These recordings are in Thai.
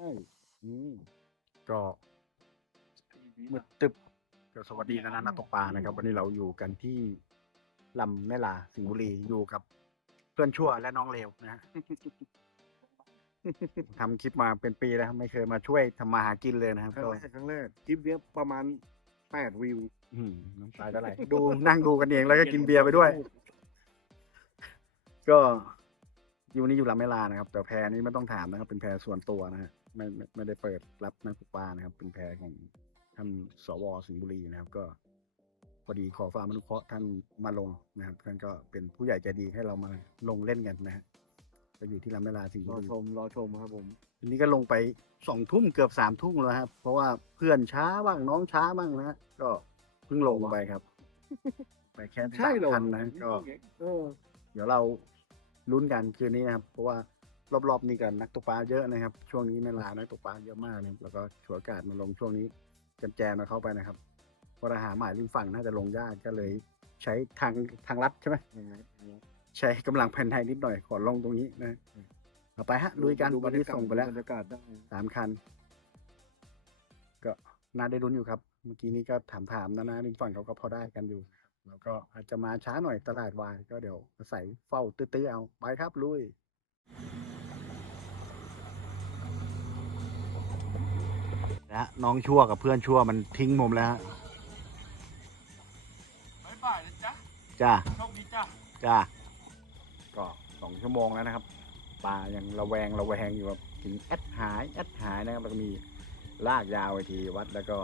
ช่อืมก็มืดตึบก็สวัสดีนะนะนักตกปลานะครับ วันนี้เราอยู่กันที่ลำแม่ลาสิงห์บุรีอยู่กับ เพื่อนชั่วและน้องเลวนะฮะทำคลิปมาเป็นปีแล้วครับไม่เคยมาช่วยทำมาหากินเลยนะครับครั้งก็แรกครั้งแรกคลิปเนี้ยประมาณแปดวิวอืมน้ำตาเท่าไหร่ดูนั่งดูกันเองแล้วก็กินเบียร์ไปด้วย ก็อยู่นี่อยู่ลำแม่ลานะครับ แต่แพรนี้ไม่ต้องถามนะครับ เป็นแพรส่วนตัวนะฮะ ไม่ไม่ไม่ได้เปิดรับนักตกปลานะครับ เป็นแพรของท่านสวสิงห์บุรีนะครับ ก็พอดีขอความอนุเคราะห์ท่านมาลงนะครับท่านก็เป็นผู้ใหญ่ใจดีให้เรามาลงเล่นกันนะฮะก็อยู่ที่ลำแม่ลาสิงห์รบุอรีชมรอชมครับผมทีนี้ก็ลงไปสองทุ่มเกือบสามทุ่มแล้วครับ เพราะว่าเพื่อนช้าบ้างน้องช้าบ้างนะฮะก็เพิ่งลงไปครับ ไปแค่ใช่เหรอสามพันนะก็ เออ เดี๋ยวเราลุ้นกันคืนนี้นะครับ เพราะว่า รอบๆนี้กันนักตกปลาเยอะนะครับ ช่วงนี้แม่ลานักตกปลาเยอะมากนะครับแล้วก็ฉวยโอกาสมาลงช่วงนี้กันแจมาเข้าไปนะครับเพราะเราหาหมายริมฝั่งน่าจะลงยากก็เลย ใช้ทางทางลัดใช่ไหมใช้กำลังภายในนิดหน่อยขอลงตรงนี้นะเอาไปฮะลุยกันดูวันนี้ส่งไปแล้วบรรยากาศได้สามคัน ก็น่าได้ลุ้นอยู่ครับ เมื่อกี้นี้ก็ถามถามๆนะนะริมฝั่งเขาก็พอได้กันอยู่ แล้วก็อาจจะมาช้าหน่อยตลาดวายก็เดี๋ยวอาศัยเฝ้าตื้อๆเอาไปครับลุย นะน้องชั่วกับเพื่อนชั่วมันทิ้งผมแล้วฮะบายบายนะจ๊ะจ้าโชคดีจ้ะ จ้าก็สองชั่วโมงแล้วนะครับปลายังระแวงระแวงอยู่ครับถึงแอดหายแอดหายนะครับแล้วก็มีลากยาวไปทีวัดแล้วก็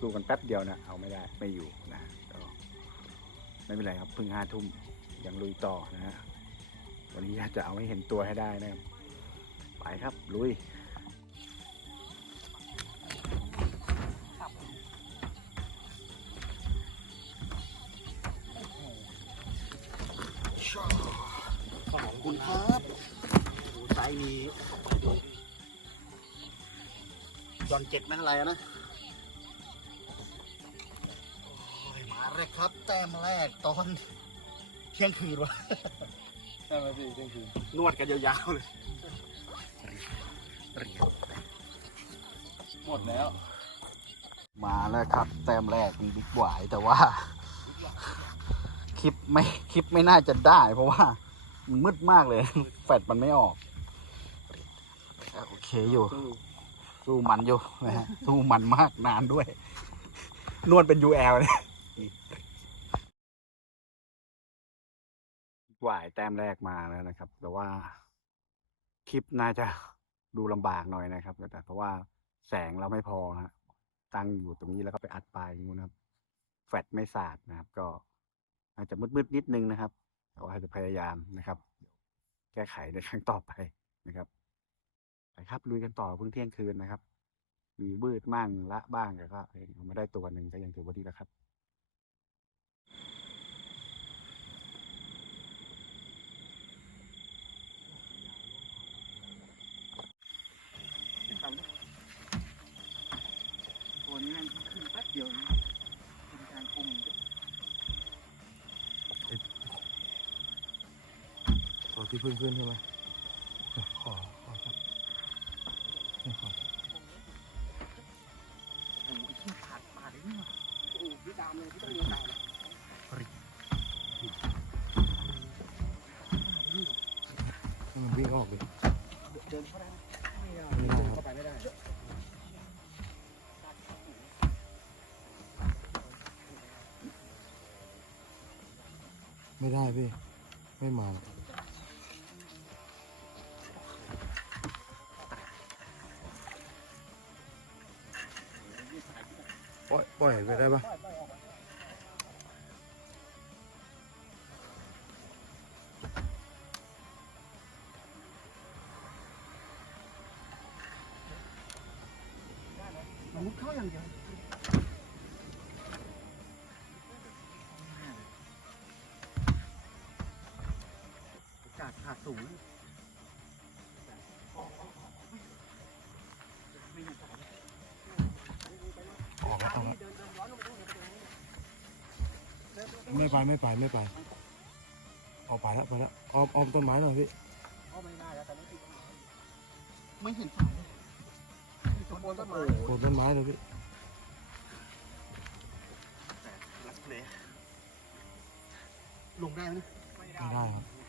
สู้กันแป๊บเดียวนะเอาไม่ได้ไม่อยู่นะก็ไม่เป็นไรครับเพิ่งห้าทุ่มยังลุยต่อนะฮะวันนี้จะเอาให้เห็นตัวให้ได้นะครับไปครับลุย ขอบคุณครับโอ้ไซส์นี้จอนเจ็ดไม่อะไรนะโอ้ยมาเลยครับ แต้มแรกตอนเที่ยงคืนวะใช่ไหมพี่จริงนวดกันยาวๆเลยๆหมดแล้ว มาแล้วครับ แต้มแรกมีบิ๊กหวายแต่ว่า คลิปไม่คลิปไม่น่าจะได้ เพราะว่ามันมืดมากเลย แฟดมันไม่ออกโอเคอยู่ สู้มันอยู่นะฮะสู้มันมากนานด้วย นวดเป็น UL เลยหวายแต้มแรกมาแล้วนะครับ แต่ว่าคลิปน่าจะดูลำบากหน่อยนะครับแต่เพราะว่าแสงเราไม่พอฮะตั้งอยู่ตรงนี้แล้วก็ไปอัดปลายงนู้นะครับ แฟลชไม่สาดนะครับ ก็ อาจจะมืดๆนิดนึงนะครับแต่ว่าจะพยายามนะครับ แก้ไขในครั้งต่อไปนะครับไปครับลุยกันต่อเพิ่งเที่ยงคืนนะครับ มีบืดมั่งละบ้างแต่ก็เอามาได้ตัวหนึ่งก็ยังถือว่าดีแล้วครับ ตัวนี้มันขึ้นแป๊บเดียวนะเป็นการคุม ตัว ที่เพิ่งขึ้นใช่ไหมขอ ขอครับขอโอ้โหที่ขาดปลาเลยนี่หว่าโอ้โหพี่ตามเลยพี่ต้องเดินตามเลยให้มันวิ่งออกเลยเดินเข้าได้ไหมไม่ได้ไม่ได้เดินเข้าไปไม่ได้ไม่ได้พี่ ไม่มา ปล่อยปล่อยไปได้ปะมันมุดเข้าอย่างเดียวโอกาสขาดสูงไม่น่าจะได้ ออกแล้วออกแล้ว ไม่ไปไม่ไปไม่ไปออกไปแล้วไปแล้วออมออมต้นไม้หน่อยพี่เข้าไม่ได้แล้วตอนนี้ติดไม่เห็นฝั่งเลยตรงบนต้นไม้โคนต้นไม้เลยพี่แต่รักเลยลงได้ไหมไม่ได้ครับ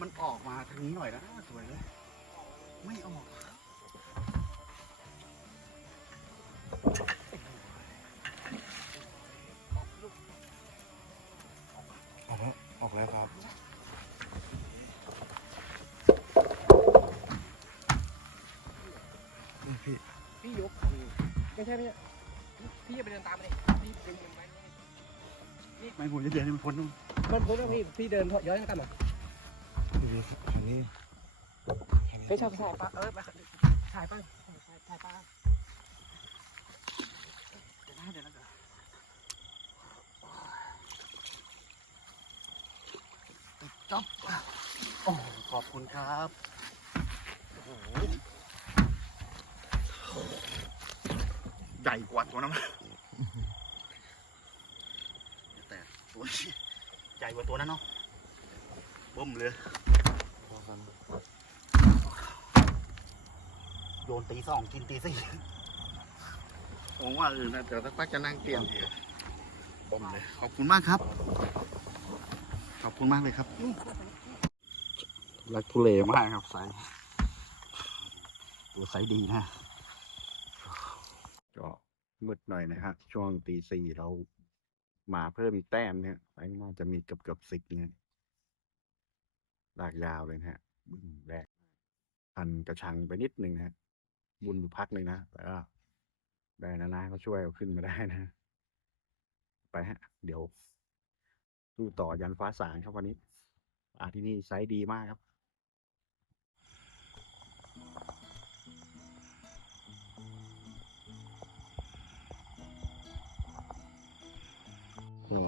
มันออกมาทางนี้หน่อยนะสวยเลย ไม่ออกออกแล้วออกแล้วครับนี่พี่พี่ยกไม่ใช่ไม่ใช่พี่อย่าไปเดินตามมันดิพี่เดินเดินไปไม่ผมจะเดินให้มันพ้นตรงมันพ้นแล้วพี่พี่เดินย้อนกลับมา พี่พี่คันนี้ไม่ชอบถ่ายปลาเออมาถ่ายปลาถ่ายปลาเดี๋ยวนะเดี๋ยวนะเดี๋ยวนะจ๊อบโอ้ขอบคุณครับใหญ่กว่าตัวนั้นแต่ตัวใหญ่กว่าตัวนั้นเนาะบึ้มเลย พอกัน โยนตีสองกินตีสี่ผมว่าเออนะเดี๋ยวสักพักจะนั่งเตรียมผมเลยขอบคุณมากครับ ขอบคุณมากเลยครับรักทุเลมากครับไซส์ตัวไซส์ดีนะก็มืดหน่อยนะครับช่วงตีสี่เรามาเพิ่มอีกแต้มเนี่ยไซส์น่าจะมีเกือบเกือบสิบเนี่ยลากยาวเลยนะฮะบึ้งแรกพันกระชังไปนิดหนึ่งนะฮะ บุญอยู่พักหนึ่งนะแต่ก็ได้นะนะก็ช่วยเอาขึ้นมาได้นะ ไปฮะ เดี๋ยวสู้ต่อยันฟ้าสางครับวันนี้ อ่าที่นี่ไซส์ดีมากครับก็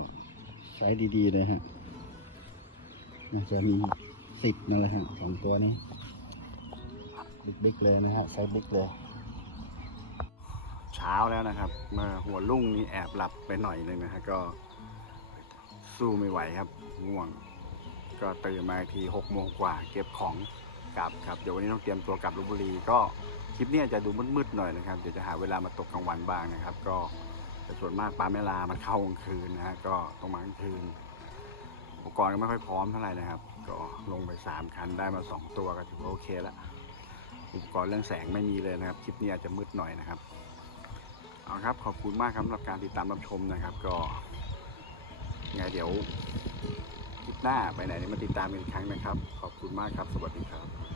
ไซส์ดีๆเลยฮะน่าจะมีสิบนั่นแหละฮะสองตัวนี้ บิ๊กๆเลยนะฮะไซส์บิ๊กเลย เช้าแล้วนะครับมื่อหัวรุ่งนี้แอบหลับไปหน่อยนึงนะฮะก็สู้ไม่ไหวครับง่วง ก็ตื่นมาทีหกโมงกว่า เก็บของกลับครับเดี๋ยววันนี้ต้องเตรียมตัวกลับลบบุรีก็คลิปนี้จะดูมืดๆหน่อยนะครับเดี๋ยวจะหาเวลามาตกกลางวันบ้างนะครับ ก็แต่ส่วนมากปลาแม่ลามันเข้ากลางคืนนะฮะก็ต้องมากลางคืนอุปกรณ์ก็ไม่ค่อยพร้อมเท่าไหร่นะครับ ก็ลงไปสามคันได้มาสองตัวก็ถือว่าโอเคแล้ว อุปกรณ์เรื่องแสงไม่มีเลยนะครับ คลิปนี้อาจจะมืดหน่อยนะครับ เอาครับขอบคุณมากครับสำหรับการติดตามรับชมนะครับ ก็งไงเดี๋ยวคลิปหน้าไปไหนมาติดตามกันอีกครั้งนะครับ ขอบคุณมากครับ สวัสดีครับ